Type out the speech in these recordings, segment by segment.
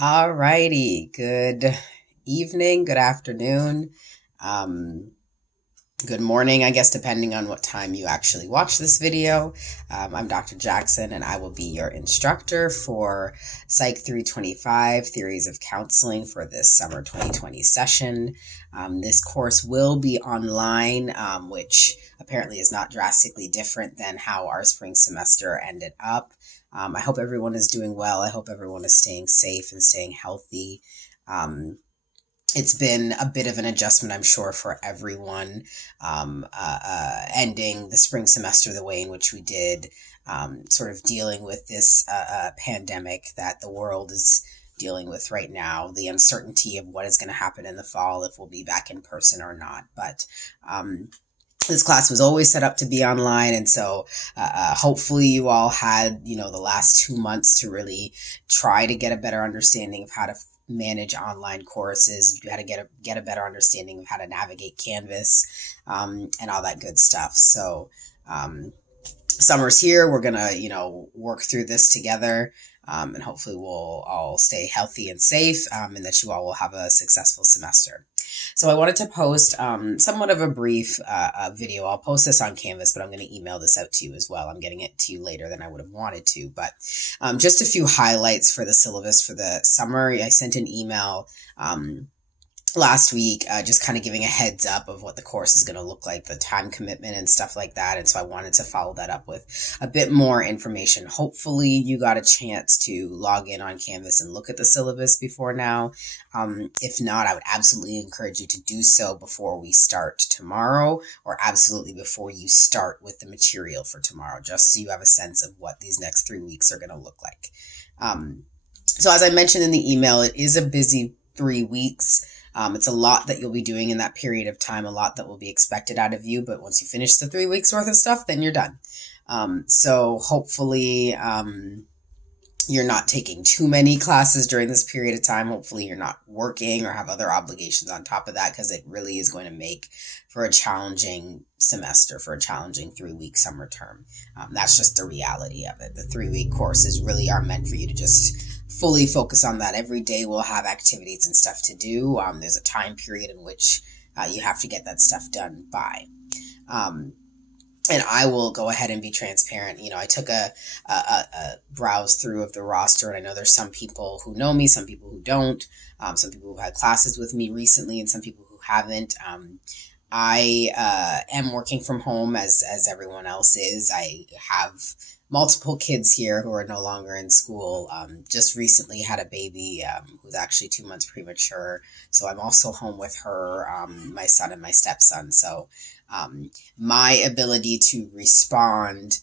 All righty. Good evening, good afternoon, um, good morning, I guess, depending on what time you actually watch this video. I'm Dr. Jackson, and I will be your instructor for Psych 325 Theories of Counseling for this summer 2020 session. This course will be online, which apparently is not drastically different than how our spring semester ended up. I hope everyone is doing well. I hope everyone is staying safe and staying healthy. Um, it's been a bit of an adjustment, I'm sure, for everyone, ending the spring semester the way in which we did, sort of dealing with this pandemic that the world is dealing with right now, the uncertainty of what is going to happen in the fall, if we'll be back in person or not. But this class was always set up to be online, and so hopefully you all had the last 2 months to really try to get a better understanding of how to manage online courses, how to get a better understanding of how to navigate Canvas, and all that good stuff. So summer's here. We're gonna work through this together. And hopefully we'll all stay healthy and safe, and that you all will have a successful semester. So I wanted to post somewhat of a brief video. I'll post this on Canvas, but I'm going to email this out to you as well. I'm getting it to you later than I would have wanted to, but just a few highlights for the syllabus for the summer. I sent an email last week, just kind of giving a heads up of what the course is going to look like, the time commitment and stuff like that. And so I wanted to follow that up with a bit more information. Hopefully you got a chance to log in on Canvas and look at the syllabus before now. If not, I would absolutely encourage you to do so before we start tomorrow, or absolutely before you start with the material for tomorrow, just so you have a sense of what these next 3 weeks are going to look like. So as I mentioned in the email, it is a busy 3 weeks. It's a lot that you'll be doing in that period of time, a lot that will be expected out of you. But once you finish the 3 weeks worth of stuff, then you're done. So hopefully you're not taking too many classes during this period of time. Hopefully you're not working or have other obligations on top of that, because it really is going to make for a challenging semester, for a challenging 3 week summer term. That's just the reality of it. The 3 week courses really are meant for you to just fully focus on that. Every day we'll have activities and stuff to do. There's a time period in which you have to get that stuff done by. And I will go ahead and be transparent. I took a browse through of the roster, and I know there's some people who know me, some people who don't, some people who had classes with me recently, and some people who haven't. I am working from home as everyone else is. I have multiple kids here who are no longer in school. Just recently had a baby who's actually 2 months premature. So I'm also home with her, my son and my stepson. So my ability to respond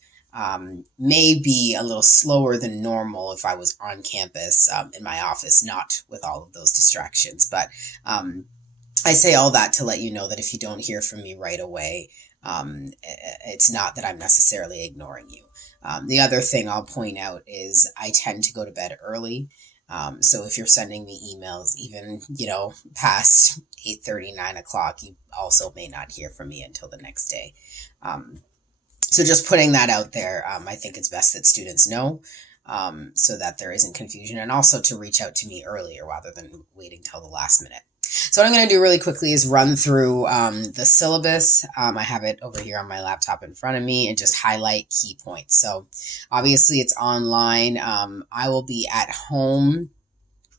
may be a little slower than normal if I was on campus in my office, not with all of those distractions. But I say all that to let you know that if you don't hear from me right away, it's not that I'm necessarily ignoring you. The other thing I'll point out is I tend to go to bed early. So if you're sending me emails, even, past 8:30, 9 o'clock, you also may not hear from me until the next day. So just putting that out there, I think it's best that students know, so that there isn't confusion, and also to reach out to me earlier rather than waiting till the last minute. So what I'm going to do really quickly is run through the syllabus. I have it over here on my laptop in front of me, and just highlight key points. So obviously it's online. I will be at home.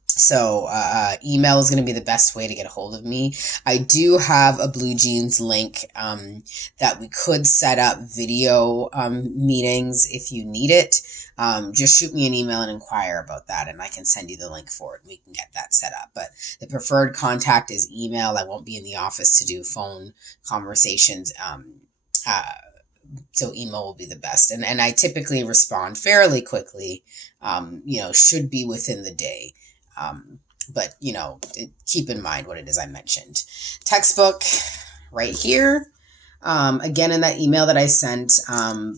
So email is going to be the best way to get a hold of me. I do have a Blue Jeans link that we could set up video meetings if you need it. Just shoot me an email and inquire about that, and I can send you the link for it, and we can get that set up. But the preferred contact is email. I won't be in the office to do phone conversations. So email will be the best. And I typically respond fairly quickly, should be within the day. But keep in mind what it is I mentioned. Textbook right here. Again, in that email that I sent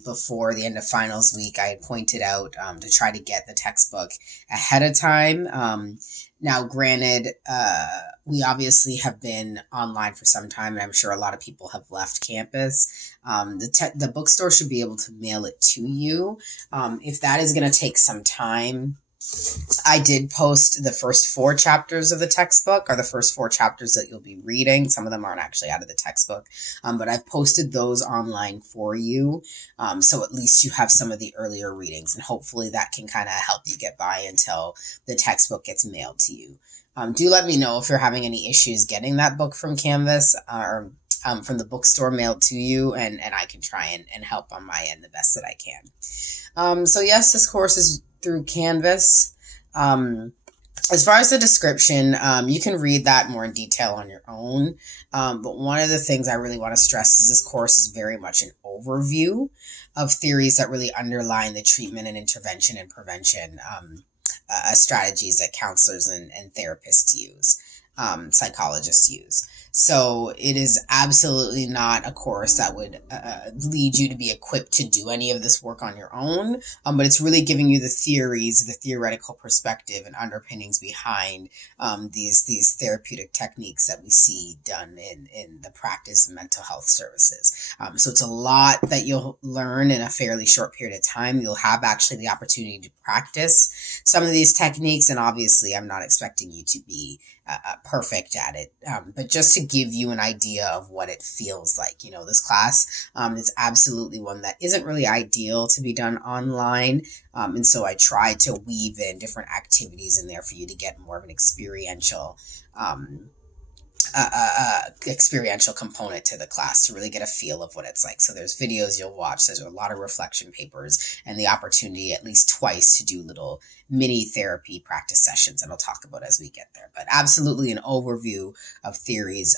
before the end of finals week, I had pointed out to try to get the textbook ahead of time. Now, granted, we obviously have been online for some time, and I'm sure a lot of people have left campus. The bookstore should be able to mail it to you. If that is going to take some time, I did post the first 4 chapters of the textbook, or the first 4 chapters that you'll be reading. Some of them aren't actually out of the textbook, but I've posted those online for you. So at least you have some of the earlier readings, and hopefully that can kind of help you get by until the textbook gets mailed to you. Do let me know if you're having any issues getting that book from Canvas, or from the bookstore mailed to you, and I can try and help on my end the best that I can. So yes, this course is through Canvas. As far as the description, you can read that more in detail on your own. But one of the things I really want to stress is this course is very much an overview of theories that really underline the treatment and intervention and prevention strategies that counselors and therapists use, psychologists use. So it is absolutely not a course that would lead you to be equipped to do any of this work on your own, but it's really giving you the theories, the theoretical perspective and underpinnings behind these therapeutic techniques that we see done in the practice of mental health services. So it's a lot that you'll learn in a fairly short period of time. You'll have actually the opportunity to practice some of these techniques, and obviously I'm not expecting you to be perfect at it, but just to give you an idea of what it feels like. This class is absolutely one that isn't really ideal to be done online, and so I try to weave in different activities in there for you to get more of an experiential component to the class, to really get a feel of what it's like. So there's videos you'll watch, there's a lot of reflection papers, and the opportunity at least twice to do little mini therapy practice sessions that I'll talk about as we get there. But absolutely an overview of theories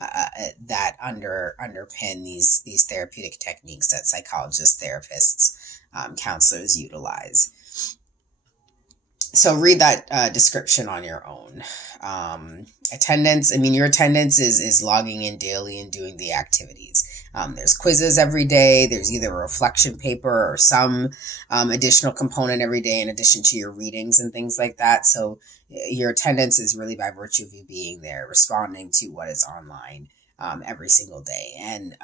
that underpin these therapeutic techniques that psychologists, therapists, counselors utilize. So read that description on your own. Attendance, your attendance is logging in daily and doing the activities. There's quizzes every day. There's either a reflection paper or some additional component every day in addition to your readings and things like that. So your attendance is really by virtue of you being there, responding to what is online every single day. And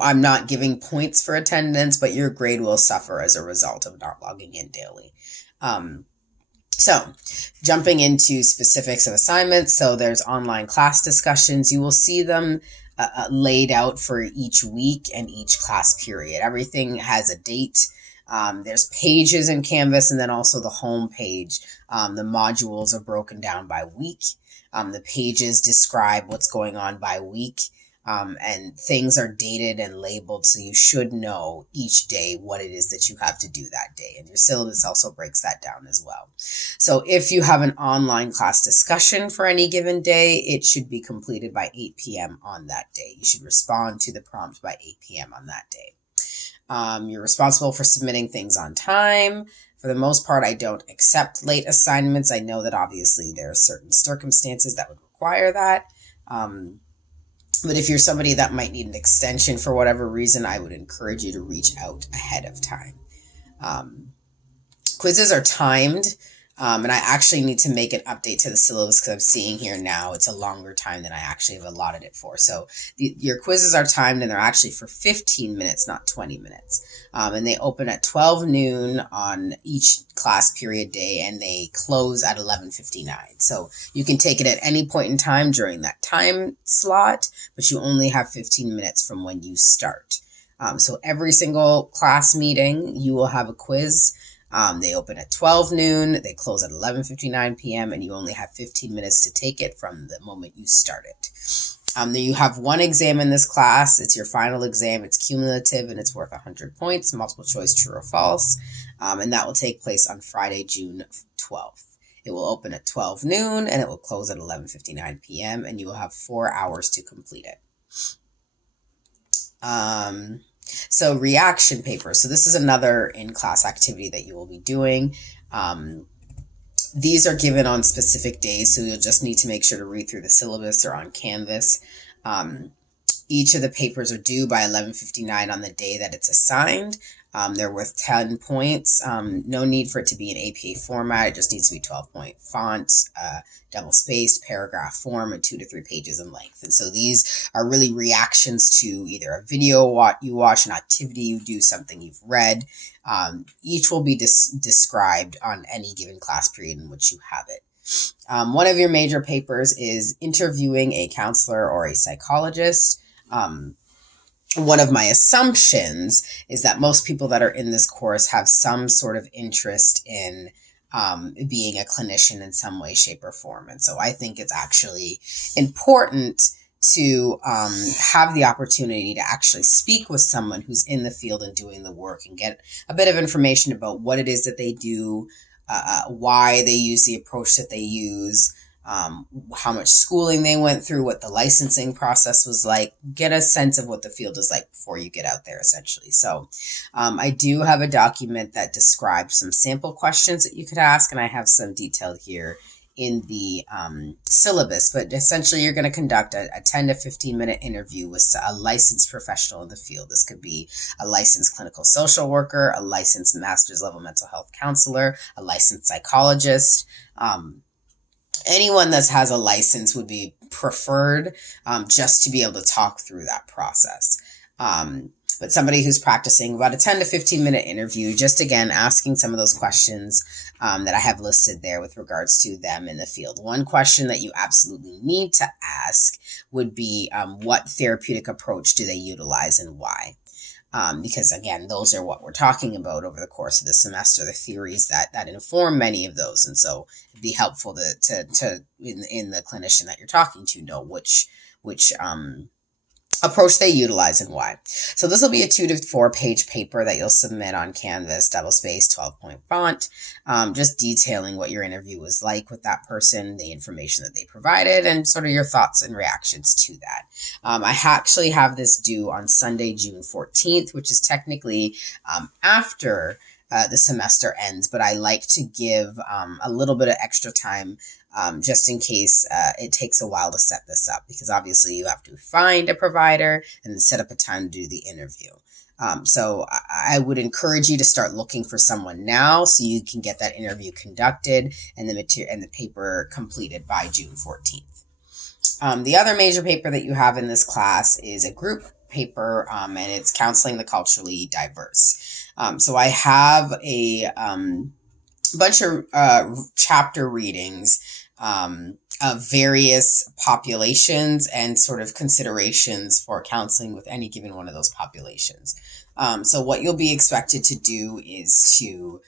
I'm not giving points for attendance, but your grade will suffer as a result of not logging in daily. So jumping into specifics of assignments. So there's online class discussions. You will see them laid out for each week and each class period. Everything has a date. There's pages in Canvas, and then also the home page. The modules are broken down by week. The pages describe what's going on by week. And things are dated and labeled, so you should know each day what it is that you have to do that day. And your syllabus also breaks that down as well. So if you have an online class discussion for any given day, it should be completed by 8 p.m. on that day. You should respond to the prompt by 8 p.m. on that day. You're responsible for submitting things on time. For the most part, I don't accept late assignments. I know that obviously there are certain circumstances that would require that. But if you're somebody that might need an extension for whatever reason, I would encourage you to reach out ahead of time. Quizzes are timed, and I actually need to make an update to the syllabus because I'm seeing here now it's a longer time than I actually have allotted it for. So your quizzes are timed, and they're actually for 15 minutes, not 20 minutes. And they open at 12 noon on each class period day, and they close at 11:59. So you can take it at any point in time during that time slot, but you only have 15 minutes from when you start. So every single class meeting, you will have a quiz. They open at 12 noon, they close at 11:59 p.m., and you only have 15 minutes to take it from the moment you start it. You have one exam in this class. It's your final exam. It's cumulative, and it's worth 100 points, multiple choice, true or false. And that will take place on Friday, June 12th. It will open at 12 noon, and it will close at 11:59 p.m., and you will have 4 hours to complete it. So reaction paper. So this is another in-class activity that you will be doing. These are given on specific days, so you'll just need to make sure to read through the syllabus or on Canvas. Each of the papers are due by 11:59 on the day that it's assigned. They're worth 10 points. No need for it to be an APA format. It just needs to be 12-point font, double spaced, paragraph form, and 2 to 3 pages in length. And so these are really reactions to either a video you watch, an activity you do, something you've read. Each will be described on any given class period in which you have it. One of your major papers is interviewing a counselor or a psychologist. One of my assumptions is that most people that are in this course have some sort of interest in being a clinician in some way, shape, or form. And so I think it's actually important to have the opportunity to actually speak with someone who's in the field and doing the work and get a bit of information about what it is that they do, why they use the approach that they use, how much schooling they went through, what the licensing process was like, get a sense of what the field is like before you get out there, essentially. So I do have a document that describes some sample questions that you could ask, and I have some detailed here in the syllabus, but essentially you're going to conduct a 10 to 15 minute interview with a licensed professional in the field. This could be a licensed clinical social worker, a licensed master's level mental health counselor, a licensed psychologist. Anyone that has a license would be preferred, just to be able to talk through that process. But somebody who's practicing, about a 10 to 15 minute interview, just again asking some of those questions that I have listed there with regards to them in the field. One question that you absolutely need to ask would be, what therapeutic approach do they utilize and why? Because again, those are what we're talking about over the course of the semester, the theories that inform many of those. And so it'd be helpful to in the clinician that you're talking to know which approach they utilize and why. So this will be a 2 to 4 page paper that you'll submit on Canvas, double spaced, 12-point font, just detailing what your interview was like with that person, the information that they provided, and sort of your thoughts and reactions to that. I actually have this due on Sunday, June 14th, which is technically after the semester ends, but I like to give a little bit of extra time just in case it takes a while to set this up, because obviously you have to find a provider and then set up a time to do the interview. So I would encourage you to start looking for someone now so you can get that interview conducted and the paper completed by June 14th. The other major paper that you have in this class is a group paper, and it's counseling the culturally diverse. So I have a bunch of chapter readings of various populations and sort of considerations for counseling with any given one of those populations. So what you'll be expected to do is to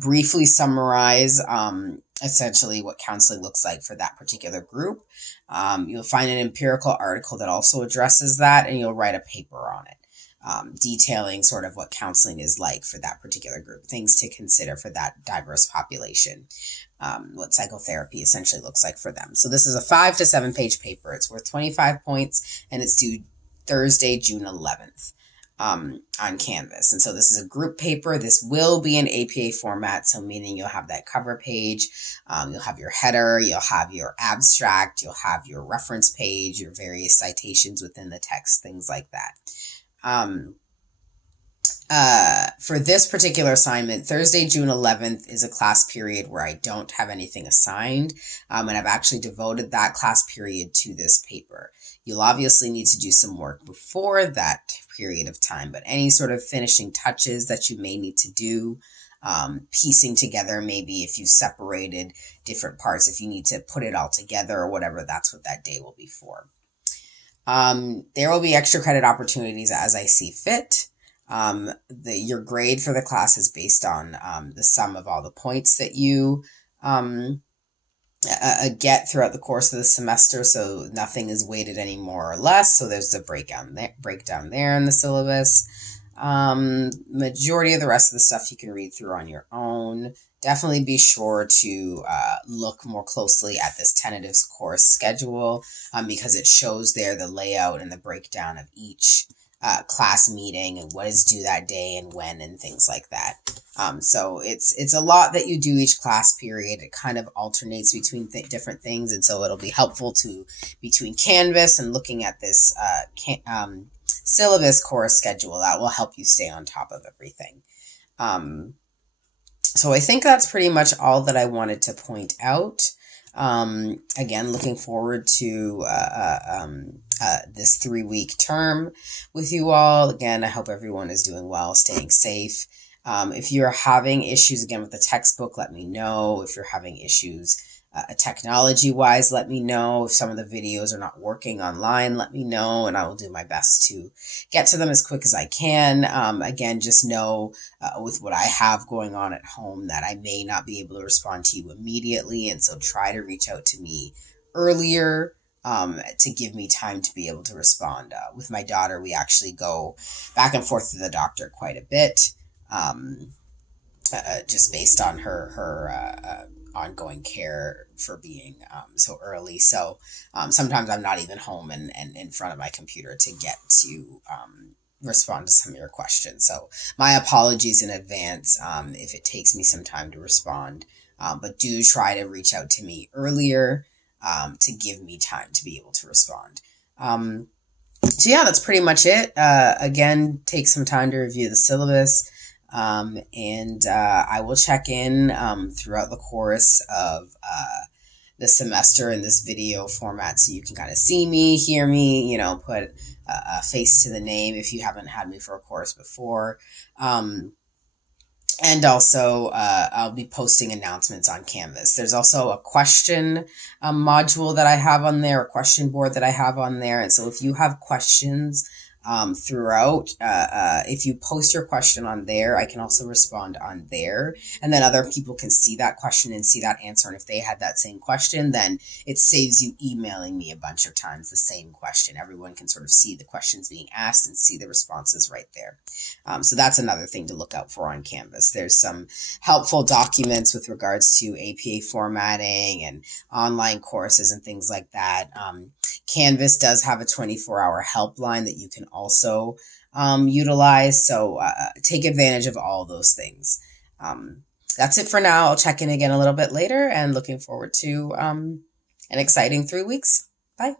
briefly summarize essentially what counseling looks like for that particular group. You'll find an empirical article that also addresses that, and you'll write a paper on it. Detailing sort of what counseling is like for that particular group, things to consider for that diverse population, what psychotherapy essentially looks like for them. So this is a 5 to 7 page paper. It's worth 25 points, and it's due Thursday, June 11th on Canvas. And so this is a group paper. This will be an APA format, so meaning you'll have that cover page, you'll have your header, you'll have your abstract, you'll have your reference page, your various citations within the text, things like that. For this particular assignment, Thursday, June 11th is a class period where I don't have anything assigned, and I've actually devoted that class period to this paper. You'll obviously need to do some work before that period of time, but any sort of finishing touches that you may need to do, piecing together, maybe if you've separated different parts, if you need to put it all together or whatever, that's what that day will be for. There will be extra credit opportunities as I see fit. Your grade for the class is based on the sum of all the points that you get throughout the course of the semester, so nothing is weighted any more or less. So there's a breakdown there in the syllabus. Majority of the rest of the stuff you can read through on your own. Definitely be sure to look more closely at this tentative course schedule because it shows there the layout and the breakdown of each class meeting and what is due that day and when and things like that. So it's a lot that you do each class period. It kind of alternates between different things, and so it'll be helpful between Canvas and looking at this syllabus course schedule that will help you stay on top of everything. So I think that's pretty much all that I wanted to point out. Again, looking forward to this 3-week term with you all. Again, I hope everyone is doing well, staying safe. If you're having issues again with the textbook, let me know. If you're having issues technology-wise, let me know. If some of the videos are not working online, let me know, and I will do my best to get to them as quick as I can. Again, just know with what I have going on at home that I may not be able to respond to you immediately, and so try to reach out to me earlier to give me time to be able to respond. With my daughter, we actually go back and forth to the doctor quite a bit. Just based on her ongoing care for being so early. So sometimes I'm not even home and in front of my computer to get to respond to some of your questions. So my apologies in advance if it takes me some time to respond. But do try to reach out to me earlier to give me time to be able to respond. So yeah, that's pretty much it. Again, take some time to review the syllabus. And I will check in throughout the course of the semester in this video format so you can kind of see me, hear me, put a face to the name if you haven't had me for a course before. And also, I'll be posting announcements on Canvas. There's also a question module that I have on there, a question board that I have on there. And so if you have questions throughout, if you post your question on there, I can also respond on there. And then other people can see that question and see that answer. And if they had that same question, then it saves you emailing me a bunch of times the same question. Everyone can sort of see the questions being asked and see the responses right there. So that's another thing to look out for on Canvas. There's some helpful documents with regards to APA formatting and online courses and things like that. Canvas does have a 24-hour helpline that you can also utilize. So take advantage of all those things. That's it for now. I'll check in again a little bit later and looking forward to an exciting 3 weeks. Bye.